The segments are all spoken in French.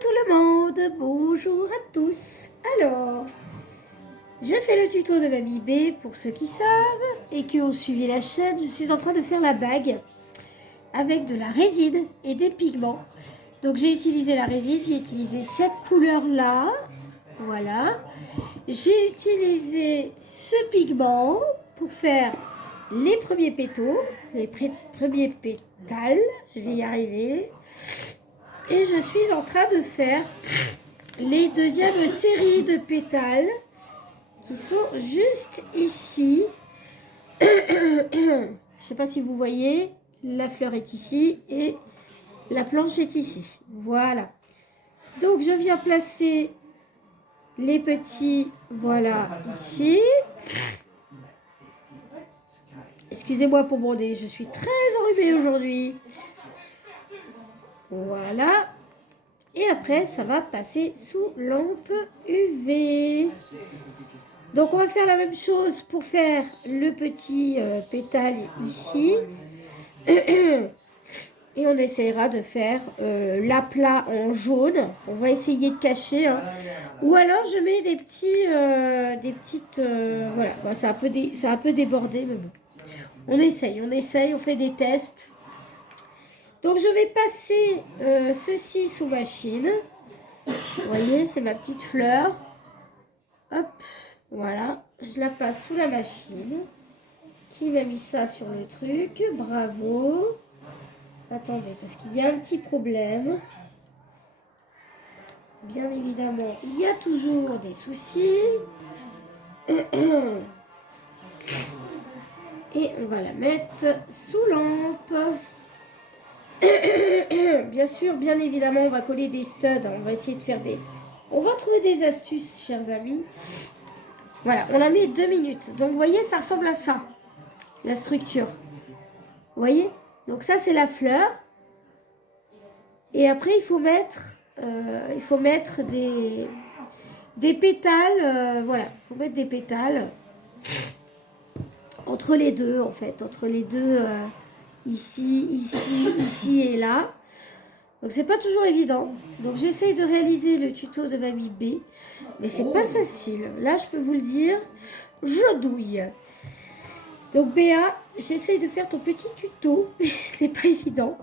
tout le monde, bonjour à tous. Alors, je fais le tuto de Mamie B pour ceux qui savent et qui ont suivi la chaîne. Je suis en train de faire la bague avec de la résine et des pigments. Donc j'ai utilisé la résine, j'ai utilisé cette couleur-là, voilà. J'ai utilisé ce pigment pour faire les premiers pétaux, les premiers pétales, je vais y arriver. Et je suis en train de faire les deuxièmes séries de pétales qui sont juste ici. Je ne sais pas si vous voyez, la fleur est ici et la planche est ici. Voilà. Donc je viens placer les petits, voilà, ici. Excusez-moi pour broder, je suis très enrhumée aujourd'hui. Voilà. Et après, ça va passer sous lampe UV. Donc, on va faire la même chose pour faire le petit pétale ici. Et on essaiera de faire l'aplat en jaune. On va essayer de cacher. Hein. Ou alors, je mets des petites... voilà, bon, ça a un peu débordé, mais bon. On essaye, on fait des tests. Donc, je vais passer ceci sous machine. Vous voyez, c'est ma petite fleur. Hop, voilà. Je la passe sous la machine. Qui m'a mis ça sur le truc? Bravo. Attendez, parce qu'il y a un petit problème. Bien évidemment, il y a toujours des soucis. Et on va la mettre sous lampe. Bien sûr, bien évidemment, on va coller des studs. On va essayer de faire des... On va trouver des astuces, chers amis. Voilà, on la met 2 minutes. Donc, vous voyez, ça ressemble à ça, la structure. Vous voyez? Donc, ça, c'est la fleur. Et après, il faut mettre des pétales. Voilà, il faut mettre des pétales entre les deux, en fait. Entre les deux, ici, ici, ici et là. Donc, c'est pas toujours évident. Donc, j'essaye de réaliser le tuto de Mamie B. Mais c'est pas facile. Là, je peux vous le dire, je douille. Donc, Béa, j'essaye de faire ton petit tuto. C'est pas évident.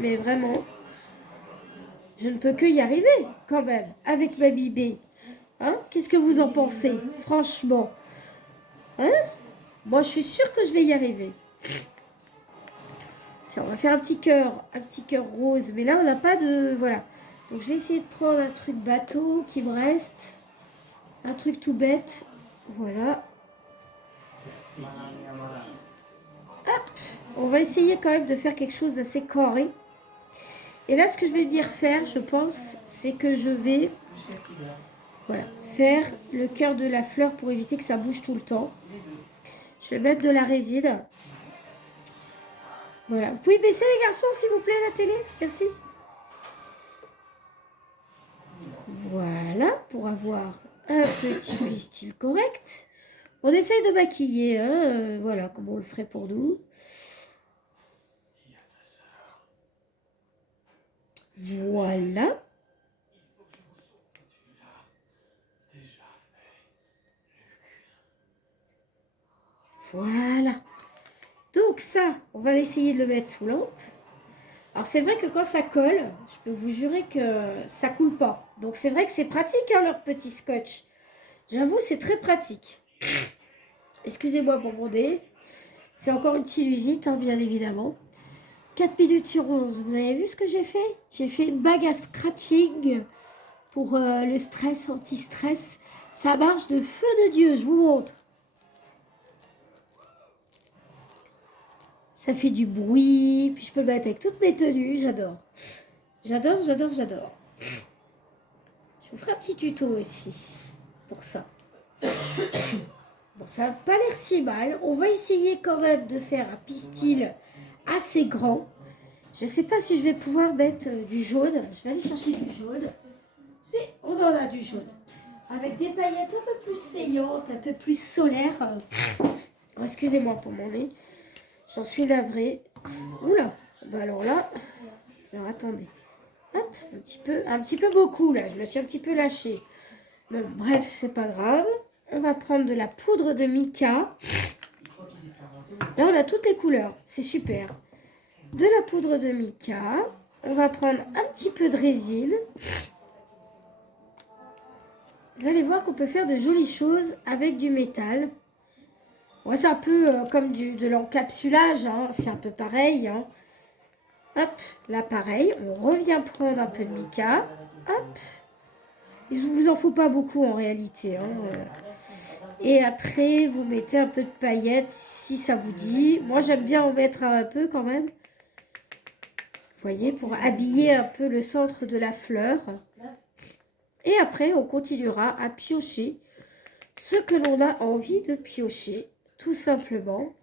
Mais vraiment, je ne peux que y arriver, quand même, avec Mamie B. Hein? Qu'est-ce que vous en pensez, franchement? Hein? Moi, je suis sûre que je vais y arriver. Tiens, on va faire un petit cœur rose. Mais là, on n'a pas de... Voilà. Donc, je vais essayer de prendre un truc bateau qui me reste. Un truc tout bête. Voilà. Hop. On va essayer quand même de faire quelque chose d'assez carré. Et là, ce que je vais venir faire, je pense, c'est que je vais... Voilà. Faire le cœur de la fleur pour éviter que ça bouge tout le temps. Je vais mettre de la résine. Voilà. Vous pouvez baisser les garçons, s'il vous plaît, la télé? Merci. Voilà, pour avoir un petit pistil correct. On essaye de maquiller, hein, voilà, comme on le ferait pour nous. Voilà. Voilà. Donc ça, on va essayer de le mettre sous lampe. Alors c'est vrai que quand ça colle, je peux vous jurer que ça coule pas. Donc c'est vrai que c'est pratique, hein, leur petit scotch. J'avoue, c'est très pratique. Excusez-moi pour broder. C'est encore une sinusite, hein, bien évidemment. 4 minutes sur 11. Vous avez vu ce que j'ai fait? J'ai fait une bague à scratching pour le stress, anti-stress. Ça marche de feu de Dieu, je vous montre. Ça fait du bruit, puis je peux le mettre avec toutes mes tenues, j'adore. J'adore, j'adore, j'adore. Je vous ferai un petit tuto aussi, pour ça. Bon, ça n'a pas l'air si mal. On va essayer quand même de faire un pistil assez grand. Je ne sais pas si je vais pouvoir mettre du jaune. Je vais aller chercher du jaune. Si, on en a du jaune. Avec des paillettes un peu plus saillantes, un peu plus solaires. Oh, excusez-moi pour mon nez. J'en suis navrée. Oula, bah alors là, alors attendez. Hop, un petit peu beaucoup là, je me suis un petit peu lâchée. Bon, bref, c'est pas grave. On va prendre de la poudre de mica. Là, on a toutes les couleurs, c'est super. De la poudre de mica. On va prendre un petit peu de résine. Vous allez voir qu'on peut faire de jolies choses avec du métal. Ouais, c'est un peu comme de l'encapsulage, hein. C'est un peu pareil. Hein. Hop, là pareil, on revient prendre un peu de mica. Hop. Il ne vous en faut pas beaucoup en réalité. Hein. Et après, vous mettez un peu de paillettes si ça vous dit. Moi, j'aime bien en mettre un peu quand même. Vous voyez, pour habiller un peu le centre de la fleur. Et après, on continuera à piocher ce que l'on a envie de piocher, tout simplement.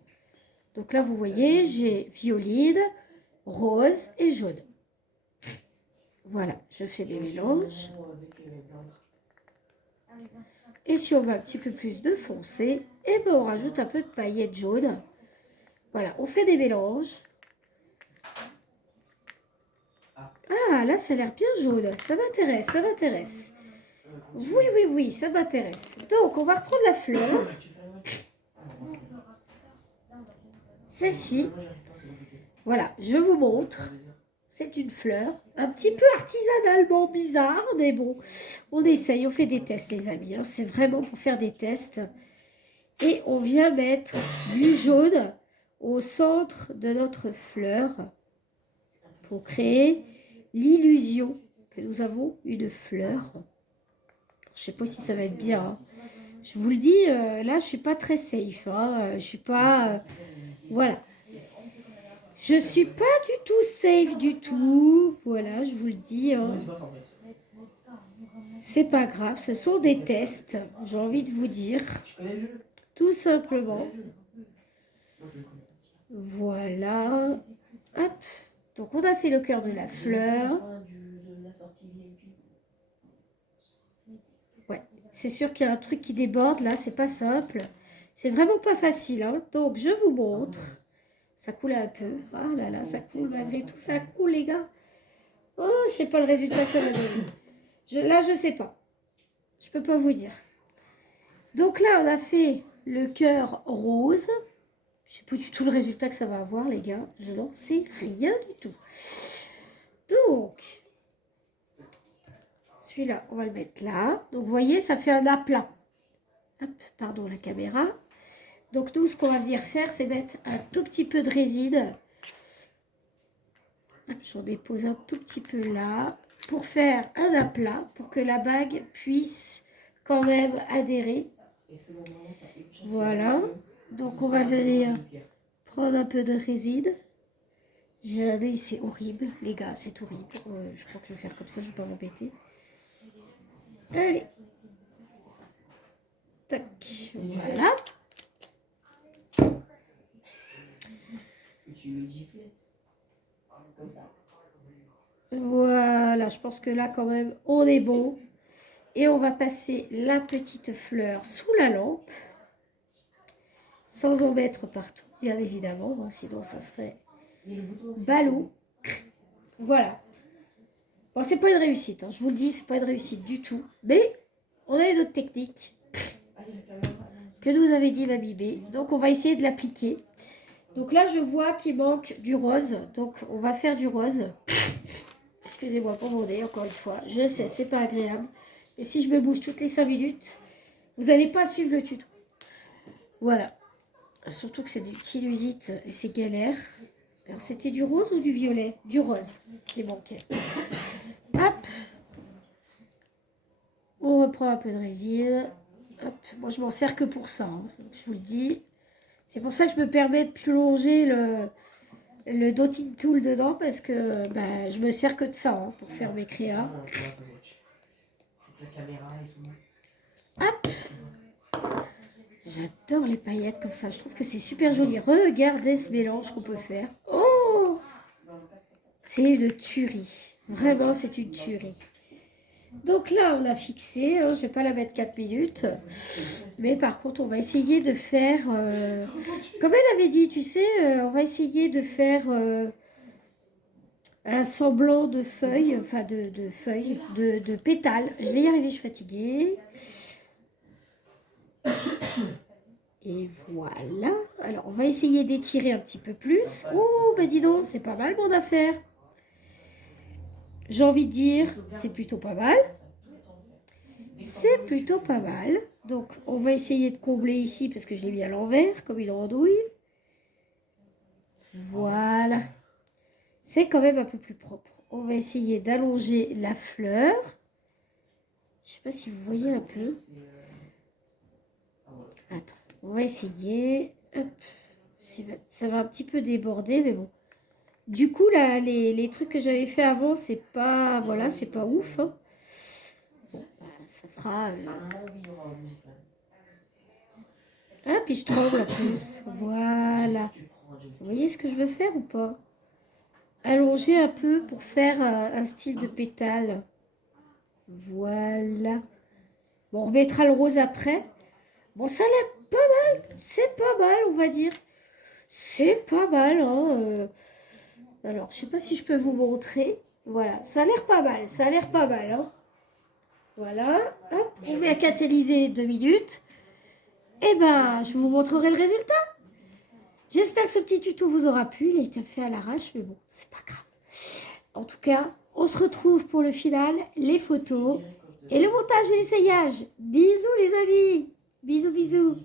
Donc là, vous voyez, j'ai violine, rose et jaune. Voilà, je fais mes mélanges. Et si on veut un petit peu plus de foncé, et ben on rajoute un peu de paillettes jaunes. Voilà, on fait des mélanges. Ah, là, ça a l'air bien jaune. Ça m'intéresse, ça m'intéresse. Oui, oui, oui, ça m'intéresse. Donc, on va reprendre la fleur. Celle-ci. Voilà, je vous montre. C'est une fleur, un petit peu artisanalement bizarre, mais bon, on essaye, on fait des tests, les amis. Hein. C'est vraiment pour faire des tests. Et on vient mettre du jaune au centre de notre fleur pour créer l'illusion que nous avons une fleur. Je ne sais pas si ça va être bien. Hein. Je vous le dis, là, je ne suis pas très safe. Hein. Je ne suis pas... voilà. Je suis pas du tout safe du tout. Voilà, je vous le dis. Hein. C'est pas grave, ce sont des tests. J'ai envie de vous dire. Tout simplement. Voilà. Hop. Donc on a fait le cœur de la fleur. Ouais, c'est sûr qu'il y a un truc qui déborde là, c'est pas simple. C'est vraiment pas facile. Hein. Donc je vous montre. Ça coule un peu. Ah là là, ça coule malgré tout. Ça coule, les gars. Oh, je sais pas le résultat que ça va donner. Là, je sais pas. Je peux pas vous dire. Donc là, on a fait le cœur rose. Je sais pas du tout le résultat que ça va avoir, les gars. Je n'en sais rien du tout. Donc, celui-là, on va le mettre là. Donc, vous voyez, ça fait un aplat. Hop, pardon, la caméra. Donc, nous, ce qu'on va venir faire, c'est mettre un tout petit peu de résine. J'en dépose un tout petit peu là. Pour faire un aplat, pour que la bague puisse quand même adhérer. Voilà. Donc, on va venir prendre un peu de résine. J'ai un nez, c'est horrible. Les gars, c'est horrible. Je crois que je vais faire comme ça, je ne vais pas m'embêter. Allez. Tac. Voilà. Voilà, je pense que là, quand même, on est bon. Et on va passer la petite fleur sous la lampe. Sans en mettre partout, bien évidemment. Hein, sinon, ça serait ballot. Voilà. Bon, c'est pas une réussite. Hein, je vous le dis, c'est pas une réussite du tout. Mais on a une autre technique que nous avait dit ma bibé. Donc, on va essayer de l'appliquer. Donc là, je vois qu'il manque du rose. Donc, on va faire du rose. Excusez-moi pour mon nez, encore une fois. Je sais, c'est pas agréable. Mais si je me bouge toutes les 5 minutes, vous n'allez pas suivre le tuto. Voilà. Surtout que c'est des sinusite et c'est galère. Alors, c'était du rose ou du violet? Du rose qui manquait. Hop. On reprend un peu de résine. Hop. Moi, je m'en sers que pour ça. Hein. Je vous le dis. C'est pour ça que je me permets de plonger le dotting tool dedans parce que bah, je me sers que de ça hein, pour faire mes créas. Hop. J'adore les paillettes comme ça. Je trouve que c'est super joli. Regardez ce mélange qu'on peut faire. Oh! C'est une tuerie. Vraiment, c'est une tuerie. Donc là, on a fixé. Hein, je ne vais pas la mettre 4 minutes. Mais par contre, on va essayer de faire... comme elle avait dit, tu sais, on va essayer de faire un semblant de feuilles, enfin de feuilles, de pétales. Je vais y arriver, je suis fatiguée. Et voilà. Alors, on va essayer d'étirer un petit peu plus. Oh, bah dis donc, c'est pas mal mon affaire. J'ai envie de dire, c'est plutôt pas mal. C'est plutôt pas mal. Donc, on va essayer de combler ici parce que je l'ai mis à l'envers, comme une andouille. Voilà. C'est quand même un peu plus propre. On va essayer d'allonger la fleur. Je sais pas si vous voyez un peu. Attends, on va essayer. Hop. Ça va un petit peu déborder, mais bon. Du coup, là, les trucs que j'avais fait avant, c'est pas, voilà, c'est pas ouf. Hein. Bon, bah, ça fera. Ah, puis je tremble en plus. Voilà. Vous voyez ce que je veux faire ou pas? Allonger un peu pour faire un style de pétale. Voilà. Bon, on remettra le rose après. Bon, ça a l'air pas mal. C'est pas mal, on va dire. C'est pas mal, hein. Alors, je sais pas si je peux vous montrer. Voilà, ça a l'air pas mal. Ça a l'air pas mal, hein. Voilà. Hop, on met à catalyser 2 minutes. Et ben, je vous montrerai le résultat. J'espère que ce petit tuto vous aura plu. Il a été fait à l'arrache, mais bon, c'est pas grave. En tout cas, on se retrouve pour le final, les photos et le montage et l'essayage. Bisous les amis. Bisous, bisous.